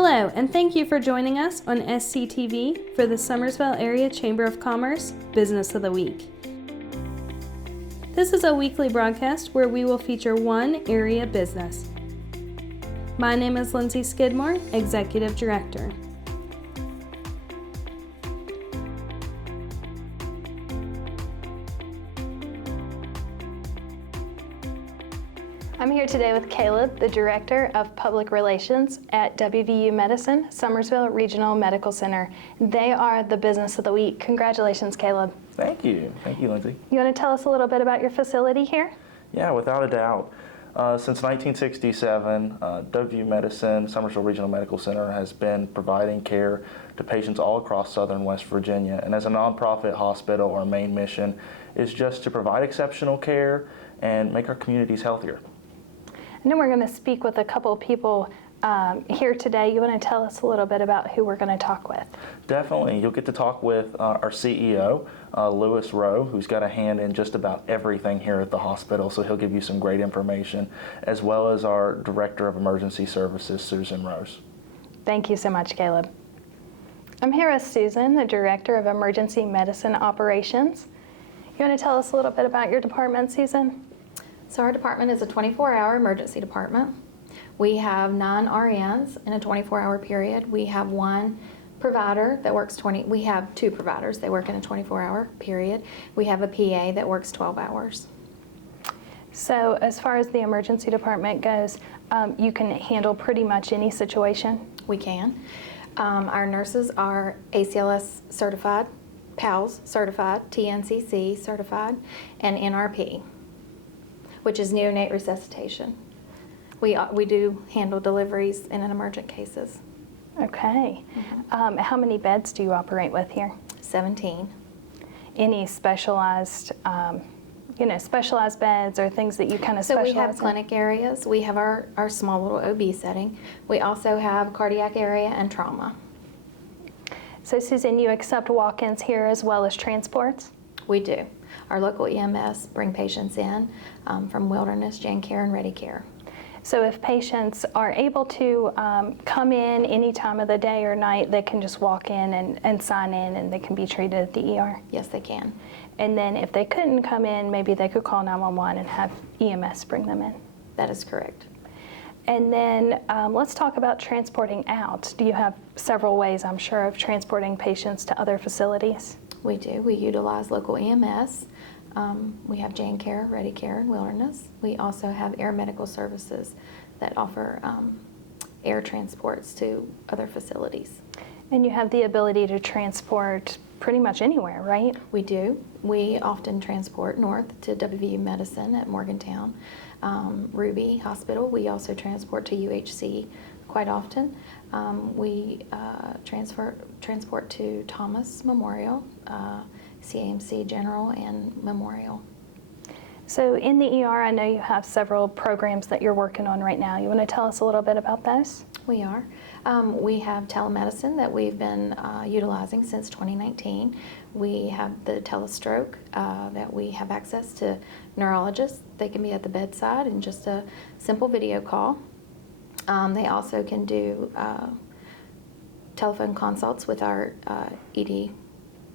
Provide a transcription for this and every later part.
Hello, and thank you for joining us on SCTV for the Summersville Area Chamber of Commerce Business of the Week. This is a weekly broadcast where we will feature one area business. My name is Lindsay Skidmore, Executive Director. I'm here today with Caleb, the Director of Public Relations at WVU Medicine, Summersville Regional Medical Center. They are the Business of the Week. Congratulations, Caleb. Thank you, Lindsay. You want to tell us a little bit about your facility here? Yeah, without a doubt. Since 1967, WVU Medicine, Summersville Regional Medical Center has been providing care to patients all across southern West Virginia. And as a nonprofit hospital, our main mission is just to provide exceptional care and make our communities healthier. I know we're going to speak with a couple of people here today. You want to tell us a little bit about who we're going to talk with? Definitely. You'll get to talk with our CEO, Lewis Rowe, who's got a hand in just about everything here at the hospital, so he'll give you some great information, as well as our Director of Emergency Services, Susan Rose. Thank you so much, Caleb. I'm here with Susan, the Director of Emergency Medicine Operations. You want to tell us a little bit about your department, Susan? So our department is a 24-hour emergency department. We have 9 RNs in a 24-hour period. We have one provider that works we have 2 providers. They work in a 24-hour period. We have a PA that works 12 hours. So as far as the emergency department goes, you can handle pretty much any situation? We can. Our nurses are ACLS certified, PALS certified, TNCC certified, and NRP, which is neonate resuscitation. We do handle deliveries in an emergent cases. Okay. Mm-hmm. How many beds do you operate with here? 17. Any specialized, specialized beds or things that you kind of specialize in? So we have clinic areas. We have our small little OB setting. We also have cardiac area and trauma. So Susan, you accept walk-ins here as well as transports? We do. Our local EMS bring patients in from Wilderness, Jan Care, and Ready Care. So if patients are able to come in any time of the day or night, they can just walk in and sign in and they can be treated at the ER? Yes, they can. And then if they couldn't come in, maybe they could call 911 and have EMS bring them in? That is correct. And then let's talk about transporting out. Do you have several ways, I'm sure, of transporting patients to other facilities? We do. We utilize local EMS. We have Jan Care, Ready Care, and Wilderness. We also have Air Medical Services that offer air transports to other facilities. And you have the ability to transport pretty much anywhere, right? We do. We often transport north to WVU Medicine at Morgantown. Ruby Hospital, we also transport to UHC quite often. We transport to Thomas Memorial, CAMC General, and Memorial. So in the ER, I know you have several programs that you're working on right now. You want to tell us a little bit about those? We are. We have telemedicine that we've been utilizing since 2019. We have the telestroke that we have access to neurologists. They can be at the bedside in just a simple video call. They also can do telephone consults with our ED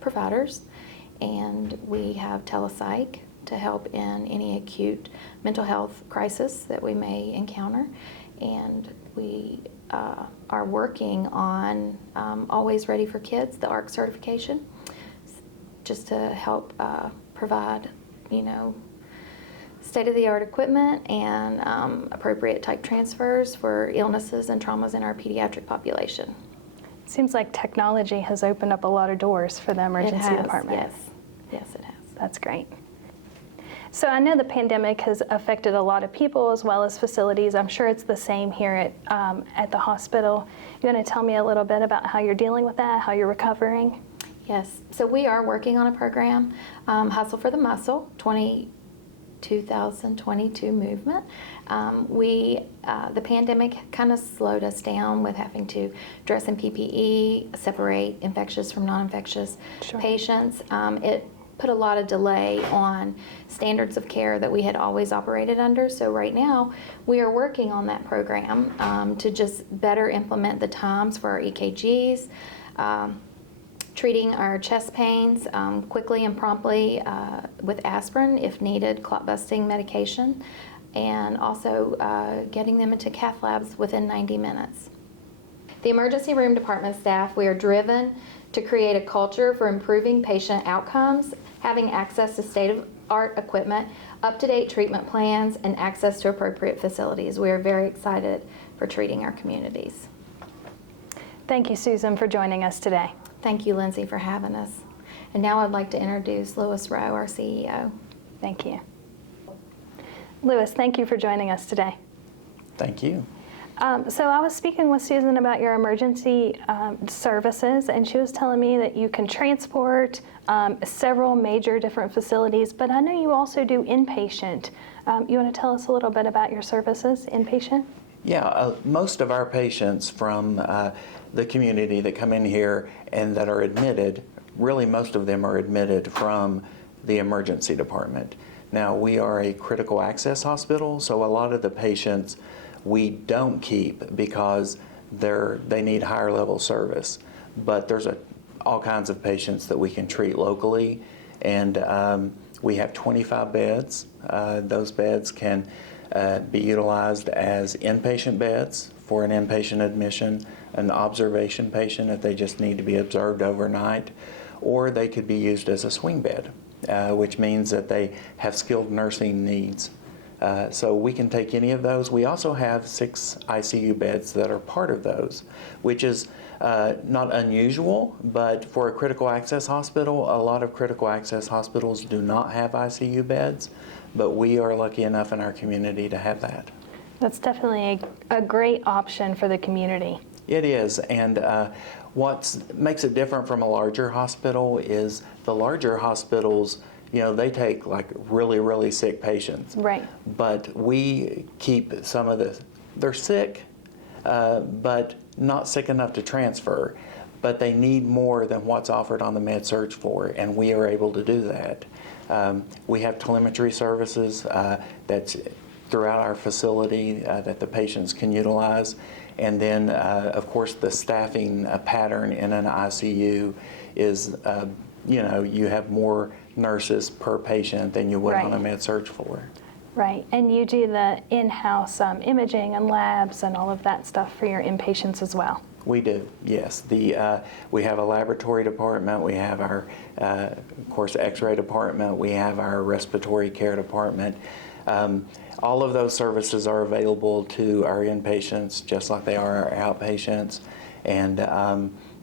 providers, and we have telepsych to help in any acute mental health crisis that we may encounter. And we are working on Always Ready for Kids, the ARC certification, just to help provide, state-of-the-art equipment and appropriate type transfers for illnesses and traumas in our pediatric population. It seems like technology has opened up a lot of doors for the emergency department. Yes. Yes, it has. That's great. So I know the pandemic has affected a lot of people as well as facilities. I'm sure it's the same here at the hospital. You want to tell me a little bit about how you're dealing with that, how you're recovering? Yes. So we are working on a program, Hustle for the Muscle, 2022 movement. The pandemic kind of slowed us down with having to dress in PPE, separate infectious from non-infectious patients. It put a lot of delay on standards of care that we had always operated under. So right now, we are working on that program to just better implement the times for our EKGs, treating our chest pains quickly and promptly with aspirin if needed, clot-busting medication, and also getting them into cath labs within 90 minutes. The emergency room department staff, we are driven to create a culture for improving patient outcomes, having access to state-of-the-art equipment, up-to-date treatment plans, and access to appropriate facilities. We are very excited for treating our communities. Thank you, Susan, for joining us today. Thank you, Lindsay, for having us. And now I'd like to introduce Lewis Rowe, our CEO. Thank you. Lewis, thank you for joining us today. Thank you. So I was speaking with Susan about your emergency services, and she was telling me that you can transport several major different facilities, but I know you also do inpatient. You want to tell us a little bit about your services, inpatient? Yeah, most of our patients from the community that come in here and that are admitted, really most of them are admitted from the emergency department. Now, we are a critical access hospital, so a lot of the patients we don't keep because they need higher level service. But there's all kinds of patients that we can treat locally, and we have 25 beds. Those beds can be utilized as inpatient beds for an inpatient admission, an observation patient if they just need to be observed overnight, or they could be used as a swing bed, which means that they have skilled nursing needs. So we can take any of those. We also have 6 ICU beds that are part of those, which is not unusual, but for a critical access hospital, a lot of critical access hospitals do not have ICU beds, but we are lucky enough in our community to have that. That's definitely a great option for the community. It is, and what makes it different from a larger hospital is the larger hospitals, you know, they take like really, really sick patients. Right. But we keep some of they're sick, but not sick enough to transfer, but they need more than what's offered on the med-surg floor, and we are able to do that. We have telemetry services that's throughout our facility that the patients can utilize. And then, of course, the staffing pattern in an ICU is, you know, you have more nurses per patient than you would on a med-surg floor. Right, and you do the in-house imaging and labs and all of that stuff for your inpatients as well. We do, yes. We have a laboratory department, we have our, of course, x-ray department, we have our respiratory care department. All of those services are available to our inpatients just like they are our outpatients, and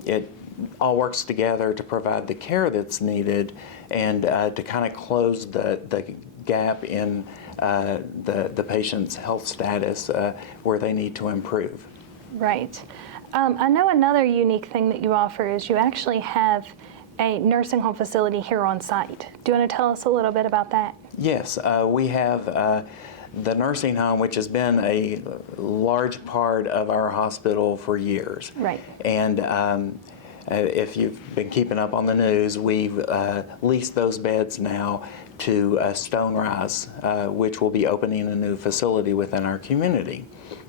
it all works together to provide the care that's needed and to kind of close the gap in the patient's health status where they need to improve. Right. I know another unique thing that you offer is you actually have a nursing home facility here on site. Do you want to tell us a little bit about that? Yes, we have the nursing home, which has been a large part of our hospital for years. Right. And if you've been keeping up on the news, we've leased those beds now to Stonerise, which will be opening a new facility within our community.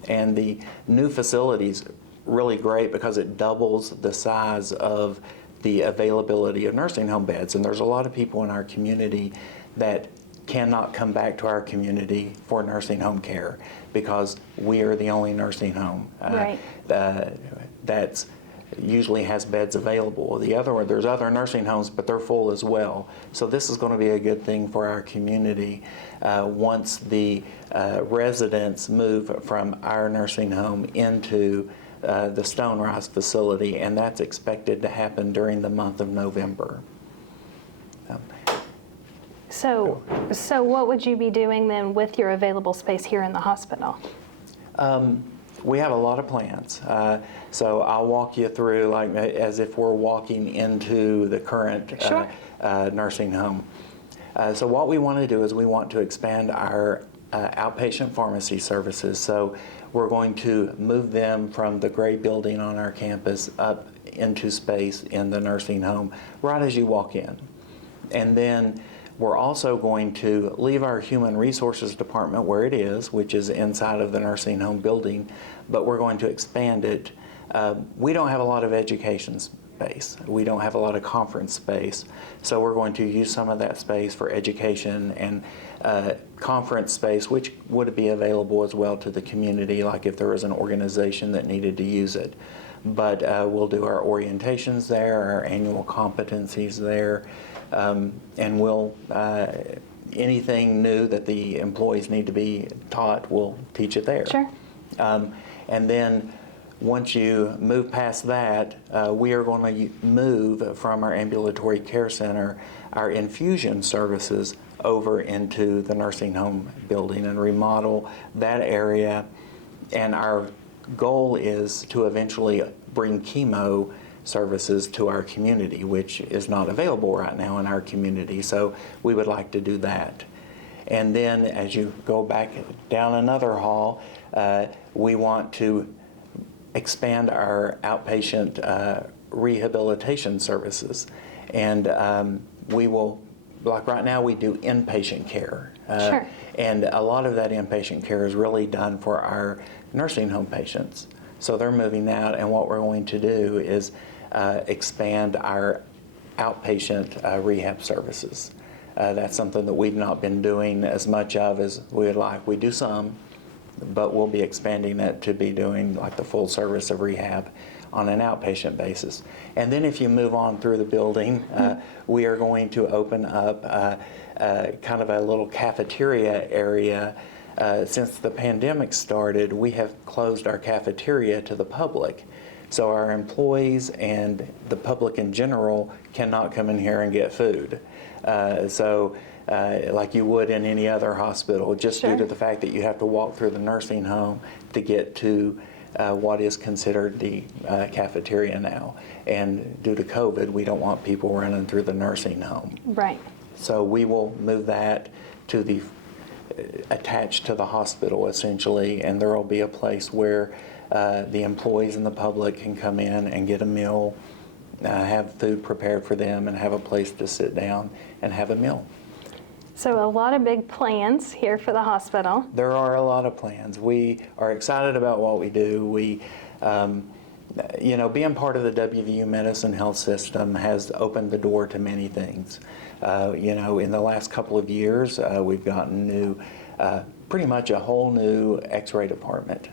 And the new facility's really great because it doubles the size of the availability of nursing home beds. And there's a lot of people in our community that cannot come back to our community for nursing home care because we are the only nursing home that's usually has beds available. There's other nursing homes, but they're full as well. So this is going to be a good thing for our community once the residents move from our nursing home into the Stonerise facility, and that's expected to happen during the month of November. So what would you be doing then with your available space here in the hospital? We have a lot of plans. So I'll walk you through like as if we're walking into the current nursing home. So what we want to do is we want to expand our outpatient pharmacy services. So we're going to move them from the gray building on our campus up into space in the nursing home right as you walk in. And then we're also going to leave our Human Resources Department where it is, which is inside of the nursing home building, but we're going to expand it. We don't have a lot of education space. We don't have a lot of conference space. So we're going to use some of that space for education and conference space, which would be available as well to the community, like if there was an organization that needed to use it. But we'll do our orientations there, our annual competencies there, and we'll, anything new that the employees need to be taught, we'll teach it there. Sure. And then once you move past that, we are going to move from our ambulatory care center, our infusion services, over into the nursing home building and remodel that area. And our goal is to eventually bring chemo services to our community, which is not available right now in our community. So we would like to do that. And then as you go back down another hall, we want to expand our outpatient rehabilitation services. And we will, like right now, we do inpatient care. Sure. And a lot of that inpatient care is really done for our nursing home patients. So they're moving out, and what we're going to do is expand our outpatient rehab services. That's something that we've not been doing as much of as we would like. We do some, but we'll be expanding it to be doing like the full service of rehab on an outpatient basis. And then if you move on through the building, we are going to open up kind of a little cafeteria area. Since the pandemic started, we have closed our cafeteria to the public. So our employees and the public in general cannot come in here and get food. Like you would in any other hospital, just Sure. due to the fact that you have to walk through the nursing home to get to what is considered the cafeteria now. And due to COVID, we don't want people running through the nursing home. Right. So we will move that to the attached to the hospital essentially, and there will be a place where the employees and the public can come in and get a meal, have food prepared for them, and have a place to sit down and have a meal. So a lot of big plans here for the hospital. There are a lot of plans. We are excited about what we do. We, being part of the WVU Medicine Health System has opened the door to many things. In the last couple of years, we've gotten pretty much a whole new X-ray department.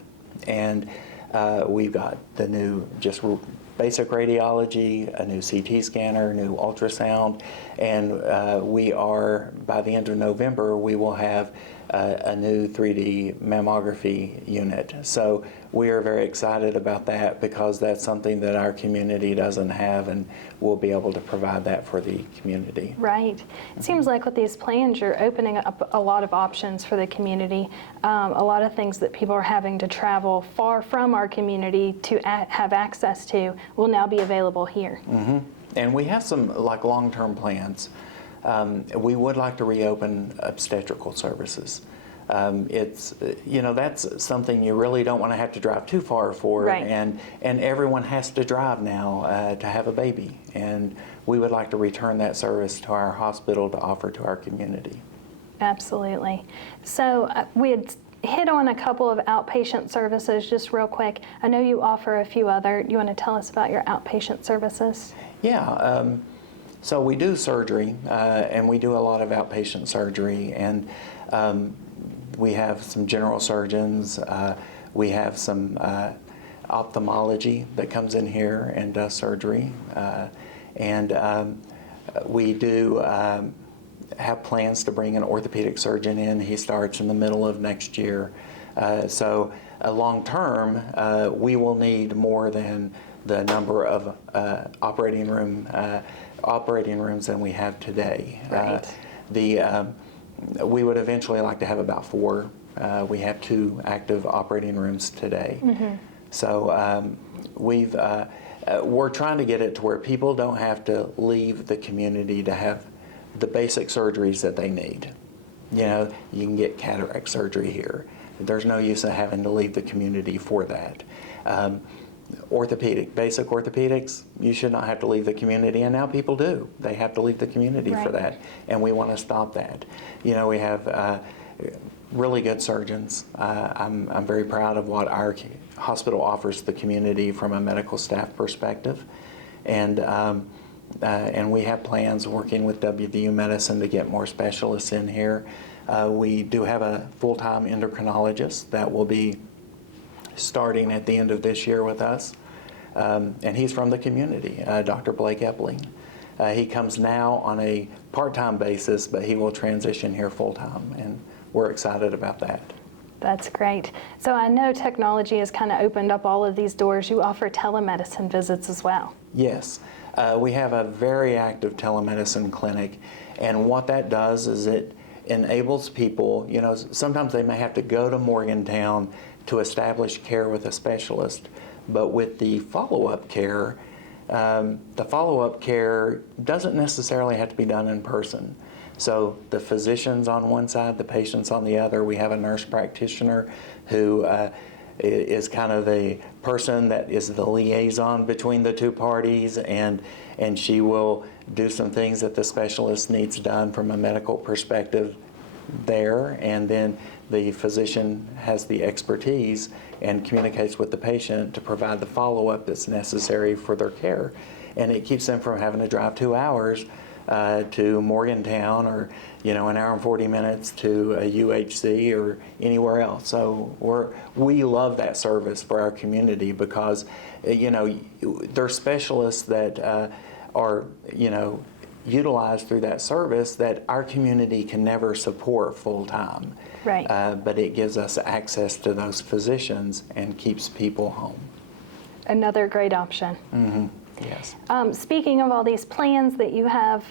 And we've got the new just basic radiology, a new CT scanner, new ultrasound, and we are, by the end of November, we will have a new 3D mammography unit. So we are very excited about that because that's something that our community doesn't have, and we'll be able to provide that for the community. Right. It seems like with these plans, you're opening up a lot of options for the community. A lot of things that people are having to travel far from our community to have access to will now be available here. Mm-hmm. And we have some like long-term plans. We would like to reopen obstetrical services. That's something you really don't want to have to drive too far for, right. and everyone has to drive now to have a baby, and we would like to return that service to our hospital to offer to our community. Absolutely. So we had hit on a couple of outpatient services just real quick. I know you offer a few other. You want to tell us about your outpatient services? Yeah. So we do surgery, and we do a lot of outpatient surgery, and we have some general surgeons. We have some ophthalmology that comes in here and does surgery, and we do have plans to bring an orthopedic surgeon in. He starts in the middle of next year. So long term, we will need more than the number of operating rooms than we have today. Right. We would eventually like to have about 4. We have 2 active operating rooms today. Mm-hmm. So we're trying to get it to where people don't have to leave the community to have the basic surgeries that they need. You can get cataract surgery here. There's no use of having to leave the community for that. basic orthopedics, you should not have to leave the community, and now people do. They have to leave the community for that, and we want to stop that. You know, we have really good surgeons. I'm very proud of what our hospital offers the community from a medical staff perspective, and we have plans working with WVU Medicine to get more specialists in here. We do have a full-time endocrinologist that will be starting at the end of this year with us, and he's from the community, Dr. Blake Epling. He comes now on a part-time basis, but he will transition here full-time, and we're excited about that. That's great. So I know technology has kind of opened up all of these doors. You offer telemedicine visits as well. Yes. We have a very active telemedicine clinic, and what that does is it enables people, you know, sometimes they may have to go to Morgantown to establish care with a specialist, but with the follow-up care doesn't necessarily have to be done in person. So the physician's on one side, the patient's on the other. We have a nurse practitioner who is kind of a person that is the liaison between the two parties, and she will do some things that the specialist needs done from a medical perspective there, and then the physician has the expertise and communicates with the patient to provide the follow-up that's necessary for their care. And it keeps them from having to drive 2 hours to Morgantown, or, you know, an hour and 40 minutes to a UHC or anywhere else. So we love that service for our community because, you know, there are specialists that are, you know, utilized through that service that our community can never support full time. Right. But it gives us access to those physicians and keeps people home. Another great option. Mm-hmm. Yes. Speaking of all these plans that you have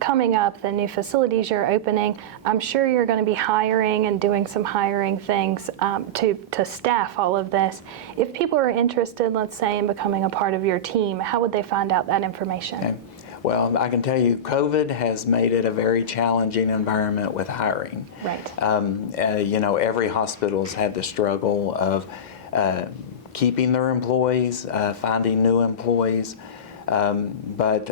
coming up, the new facilities you're opening, I'm sure you're going to be hiring and doing some hiring things to staff all of this. If people are interested, let's say, in becoming a part of your team, how would they find out that information? Okay. Well, I can tell you, COVID has made it a very challenging environment with hiring. Right. You know, every hospital's had the struggle of keeping their employees, finding new employees. But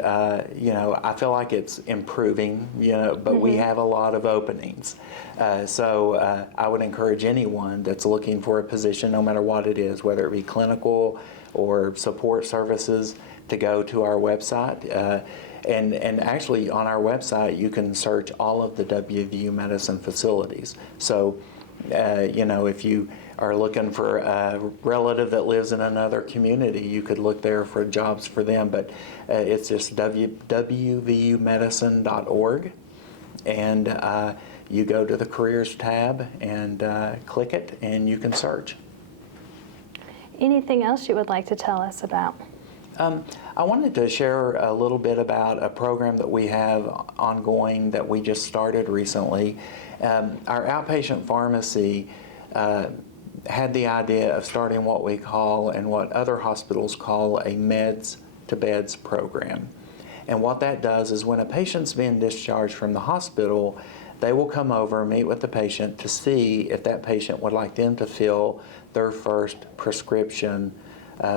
you know, I feel like it's improving, you know, but we have a lot of openings. So I would encourage anyone that's looking for a position, no matter what it is, whether it be clinical or support services, to go to our website. And actually on our website, you can search all of the WVU Medicine facilities. So, you know, if you are looking for a relative that lives in another community, you could look there for jobs for them. But it's just wvumedicine.org, and you go to the careers tab and click it, and you can search. Anything else you would like to tell us about? I wanted to share a little bit about a program that we have ongoing that we just started recently. Our outpatient pharmacy had the idea of starting what we call, and what other hospitals call, a meds to beds program. And what that does is when a patient's being discharged from the hospital, they will come over and meet with the patient to see if that patient would like them to fill their first prescription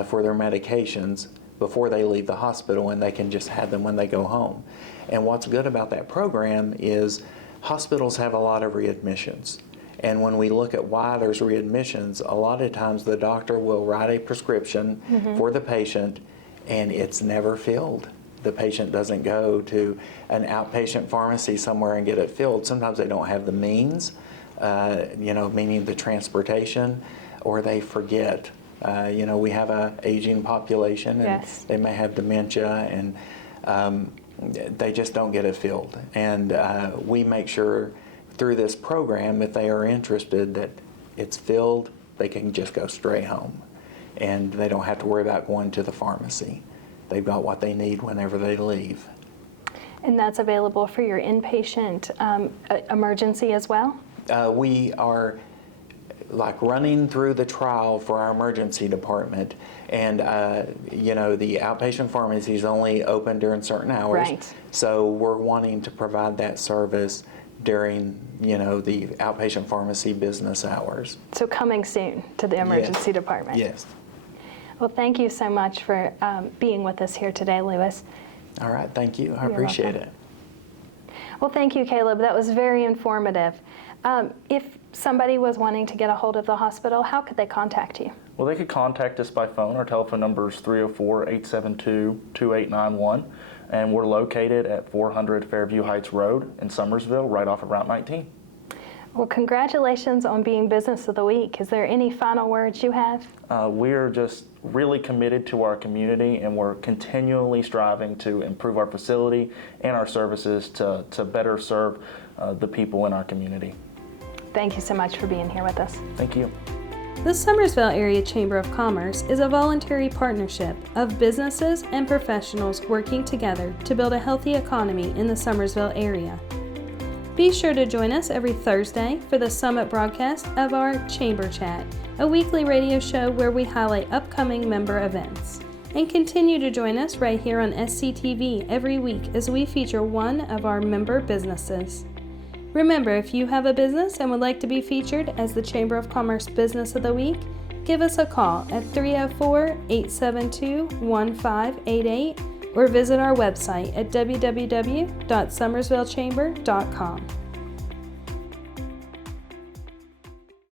for their medications before they leave the hospital, and they can just have them when they go home. And what's good about that program is hospitals have a lot of readmissions. And when we look at why there's readmissions, a lot of times the doctor will write a prescription for the patient, and it's never filled. The patient doesn't go to an outpatient pharmacy somewhere and get it filled. Sometimes they don't have the means, you know, meaning the transportation, or they forget. You know, we have an aging population, and they may have dementia, and they just don't get it filled. And we make sure through this program, if they are interested, that it's filled, they can just go straight home. And they don't have to worry about going to the pharmacy. They've got what they need whenever they leave. And that's available for your inpatient emergency as well? We are like running through the trial for our emergency department, and you know, the outpatient pharmacy is only open during certain hours. Right. So we're wanting to provide that service during, you know, the outpatient pharmacy business hours. So coming soon to the emergency department. Yes. Well, thank you so much for being with us here today, Lewis. All right, thank you. I You're appreciate welcome. it. Well, thank you, Caleb. That was very informative. If somebody was wanting to get a hold of the hospital, how could they contact you? Well, they could contact us by phone. Our telephone number is 304-872-2891, and we're located at 400 Fairview Heights Road in Summersville, right off of Route 19. Well, congratulations on being Business of the Week. Is there any final words you have? We're just really committed to our community, and we're continually striving to improve our facility and our services to better serve the people in our community. Thank you so much for being here with us. Thank you. The Summersville Area Chamber of Commerce is a voluntary partnership of businesses and professionals working together to build a healthy economy in the Summersville area. Be sure to join us every Thursday for the Summit broadcast of our Chamber Chat, a weekly radio show where we highlight upcoming member events. And continue to join us right here on SCTV every week as we feature one of our member businesses. Remember, if you have a business and would like to be featured as the Chamber of Commerce Business of the Week, give us a call at 304-872-1588 or visit our website at www.summersvillechamber.com.